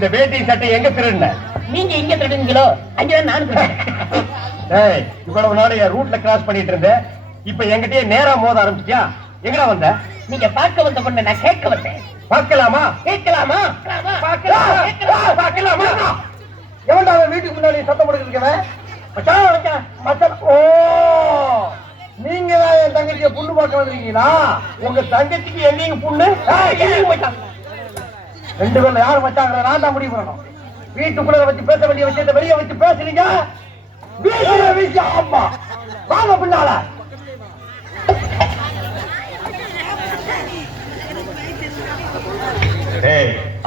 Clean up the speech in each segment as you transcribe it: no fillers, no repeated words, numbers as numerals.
இந்த வேட்டி சட்டை எங்க திருடுன? நீங்க இங்க திருடுங்களோ, அங்கதான் நான் டேய், இவ்வளவு நாள் என் ரூட்ல கிராஸ் பண்ணிட்டு இருந்தேன். இப்ப என்கிட்டயே நேரா மோத ஆரம்பிச்சியா? எங்கடா வந்த? நீங்க பார்க்க வந்த பொண்ணு நான் கேட்க வந்தேன். பார்க்கலாமா? கேட்கலாமா? பார்க்கலாமா? எவன்டா அவன் வீட்டுக்கு முன்னாடி சத்தம் போட்டுருக்கவன்? ஓ, நீங்க தான் என் தங்கச்சிய புண்ணு பார்க்க வந்திருக்கீங்களா? உங்க தங்கச்சிக்கு என்னைக்கு புண்ணு? ரெண்டு பேர்ல யாரு மச்சாங்க? நான் தான் முடிவு பண்ணணும். வீட்டுக்குள்ள வச்சு பேச வேண்டிய விஷயத்தை வெளியே வச்சு பேசுறீங்க. ஆமா, வாங்க பின்னால.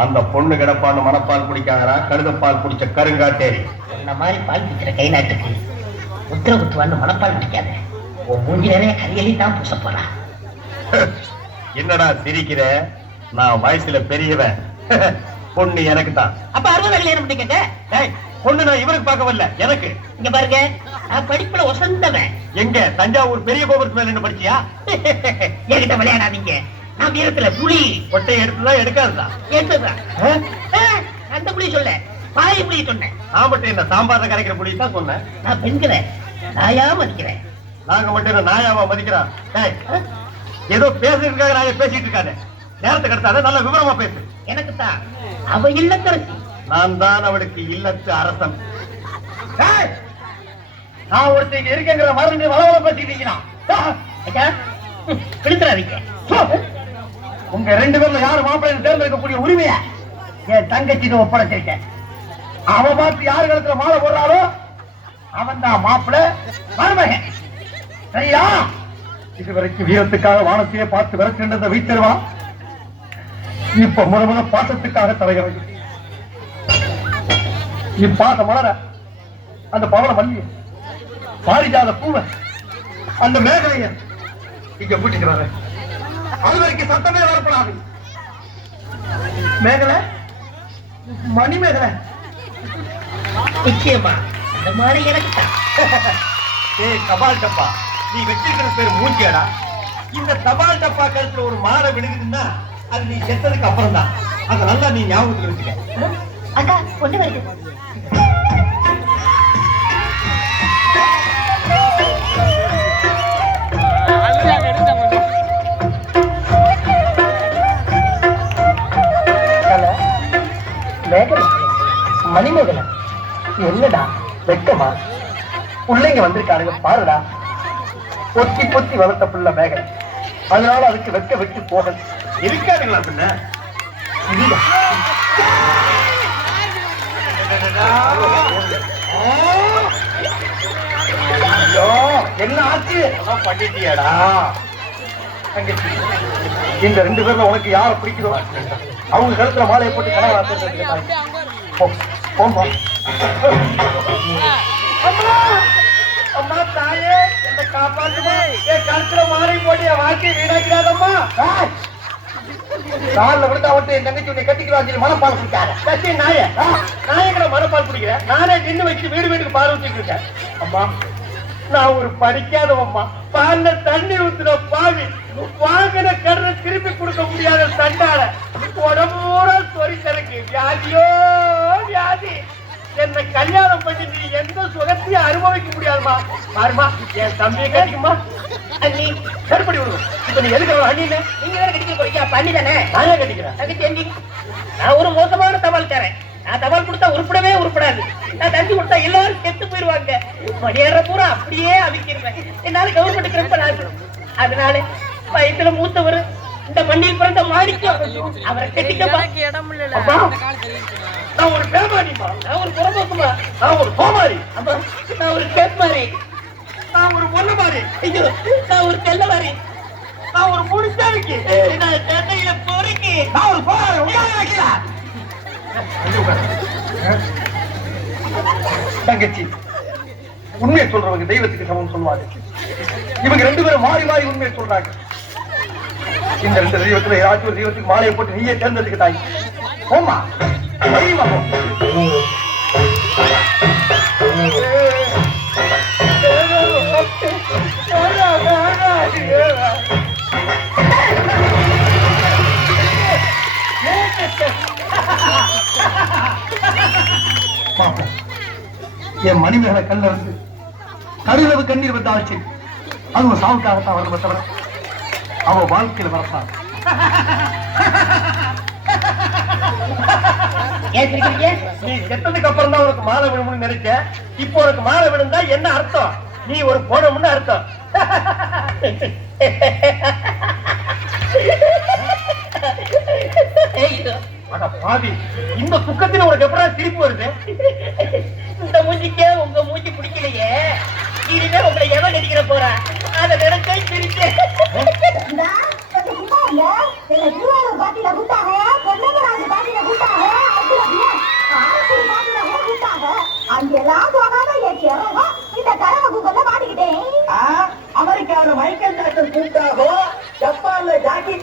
அந்த பொண்ணு கிடப்பான்னு மனப்பால் குடிக்காதரா, கழுதப்பால் குடிச்ச கருங்காட்டேரி. இந்த மாதிரி பால் குடிக்கிற கை நாட்டுக்கு முத்திர குத்துவான்னு மனப்பால் குடிக்காத. உன் மூஞ்சி நிறைய கரியலி தான் பூச போறா. என்னடா சிரிக்கிற? நான் வயசுல பெரியவன். பொண்ணு எனக்கு தான். அப்ப 60 கல்யாணம் பண்ணி கேட்ட? பொண்ணு நான் இவருக்கு பார்க்க வரல, எனக்கு. இங்க பாருங்க, நான் படிப்புல ஒசந்தவன். எங்க தஞ்சாவூர் பெரிய கோபுரத்து மேல என்ன படிச்சியா? என்கிட்ட விளையாடாதீங்க. நான் வீரத்துல புலி. ஒட்டை எடுத்துதான் எடுக்காதுதான். எடுத்துதான் அந்த புலி சொல்ல, பாய் புலி சொன்னேன். நான் மட்டும் என்ன சாம்பார்ல கரைக்கிற புலி தான் சொன்னேன். நான் பெண்கிற நாயா மதிக்கிறேன். நாங்க மட்டும் என்ன நாயாவா மதிக்கிறான்? ஏதோ பேசுறதுக்காக நாங்க பேசிட்டு இருக்காங்க. நேரத்தை கடத்தாத, நல்ல விவரமா பேசு. எனக்கு தான் அவ இல்லத்தரசி. நான் தான் அவளுக்கு இல்லத்து அரசன். நான் ஒருத்தங்க இருக்கங்கிற மருந்து வளவள பேசிட்டீங்கன்னா பிடித்துறாதீங்க. உங்க ரெண்டு பேர்ல யாரு மாப்பிள்ளை தேர்ந்தெடுக்கக்கூடிய உரிமையை என் தங்கச்சிக்கு ஒப்படைச்சிருக்கேன். அவன் பார்த்து யாரு கழுத்துல மாலை போடுறாளோ அவன் தான் மாப்பிள்ளை மருமகன். சரியா? இதுவரைக்கும் வீரத்துக்காக வானத்தையே பார்த்து விரட்டிருந்த வைத்திருவான். இப்ப முழுவத பாசத்துக்காக தலைகிறது. இப்பாச மலர, அந்த பவள மல்லிய, பாரிஜாத பூவ, அந்த மேகலைய இங்க கூட்டிட்டு வர. அது வரைக்கும் சத்தமே வரப்படாது. மேகலை, மணி மேகலை. நிச்சயமா அந்த மாதிரி எனக்கு தான். தபால் டப்பா, நீ வச்சிருக்கிற பேர் மூஞ்சியாடா. இந்த தபால் டப்பா கருத்துல ஒரு மாலை விழுகுதுன்னா அது நீ செத்ததுக்கு அப்புறம் தான். அத நல்லா நீ ஞாபகத்துல வச்சுக்க. அக்கா கொண்டு வருது. மணிமேகலை, என்னடா வெக்கமா? பிள்ளைங்க வந்திருக்காருங்க பாருடா. பொத்தி பொத்தி வளர்த்த பிள்ளை மேகலை, அதனால அதுக்கு வெக்க வச்சு போகல இருக்காதுங்களா? பின்ன என்ன ஆச்சு? பண்ணிட்டியாடா? இந்த ரெண்டு பேர்ல உனக்கு யார பிடிக்குதோ அவங்க கழுத்துல மாலையை போட்டு கனவு. அம்மா தாயே, என்ன காப்பாற்றுமா? என் கழுத்துல மாலை போட்டு என் வாழ்க்கையை வீணாக்கிறாதம்மா. காலில் விழுந்து அவர்கிட்ட என் தங்கச்சி உன்னை கட்டிக்கலாம் மனப்பால் குடிக்காத. நாயகர மனப்பால் குடிக்கிறேன். நானே நின்று வச்சு வீடு வீட்டுக்கு பால் ஊத்திட்டு இருக்கேன். அம்மா, நான் ஒரு படிக்காதவம்மா. பால்ல தண்ணி ஊத்துன பாவி, வாங்கின கடனை திருப்பி கொடுக்க முடியாத சண்டால உடம்பூரா சொறி தனக்கு வியாதியோ வியாதி. என்ன கல்யாணம் பண்ணி நீ எந்த சுகத்தையும் அனுபவிக்க முடியாதுமா. பாருமா, என் தம்பியை கட்டிக்குமா? அண்ணி கருப்படி விடுவோம். இப்ப நீ எதுக்கு அண்ணின்னு நீங்க வேற கட்டிக்க போறீங்க? பண்ணி தானே நானே கட்டிக்கிறேன். தங்கச்சி, நான் ஒரு மோசமான தபால் தரேன். நான் தபால் கொடுத்தா உருப்படவே உருப்படாது. நான் தந்தி கொடுத்தா எல்லாரும் செத்து போயிருவாங்க. மணியேற பூரா அப்படியே அவிக்கிறேன். என்னால கவர்மெண்ட் ரொம்ப நாள். அதனால வயசுல மூத்தவர், இந்த மண்ணில் பிறந்த மாணிக்கம், அவரை கட்டிக்கப்பா. நான் ஒரு பேமாரிமா, நான் ஒரு புறம்போக்குமா, நான் ஒரு கோமாரி, அம்மா நான் ஒரு கேட்மாரி, நான் ஒரு பொண்ணு மாறி, ஐயோ நான் ஒரு செல்ல மாறி, நான் ஒரு புடிச்சாவிக்கு, நான் தந்தையில பொறுக்கி, நான் ஒரு போராளி. தங்கச்சி, உண்மையை சொல்றவங்க தெய்வத்துக்கு சமம் சொல்லுவாங்க. இவங்க ரெண்டு பேரும் மாறி மாறி உண்மையை சொல்றாங்க. இந்த ரெண்டு தெய்வத்துல ஏதாச்சும் ஒரு தெய்வத்துக்கு மாலையை போட்டு நீயே தேர்ந்தெடுக்க தாய். போமா என் மணிமேகலை கல்ல இருந்து கருளவு கண்ணீர் வந்தாச்சு. அதுவும் சாவுக்காகத்தான் வரல தவிர அவ வாழ்க்கையில வரப்பான். நீ செத்ததுக்கு அப்புறம் தான் உனக்கு மாலை விழும்னு நினைச்ச. இப்போ உனக்கு மாலை விழுந்தா என்ன அர்த்தம்? நீ ஒரு போனமுன்னு அர்த்தம். அட பாவி, இந்த துக்கத்துல உனக்கு எப்படா திருப்பி வருது? இந்த மூஞ்சிக்கே உங்க மூஞ்சி பிடிக்கலையே, இனிமே உங்களை எவன் நடிக்கிற போறா அதை நினைச்சே சிரிச்சேன். அமெரிக்காவில மைக்கேல் ஜாக்சன் கூப்பிட்டாகோ, ஜப்பான்ல ஜாக்கி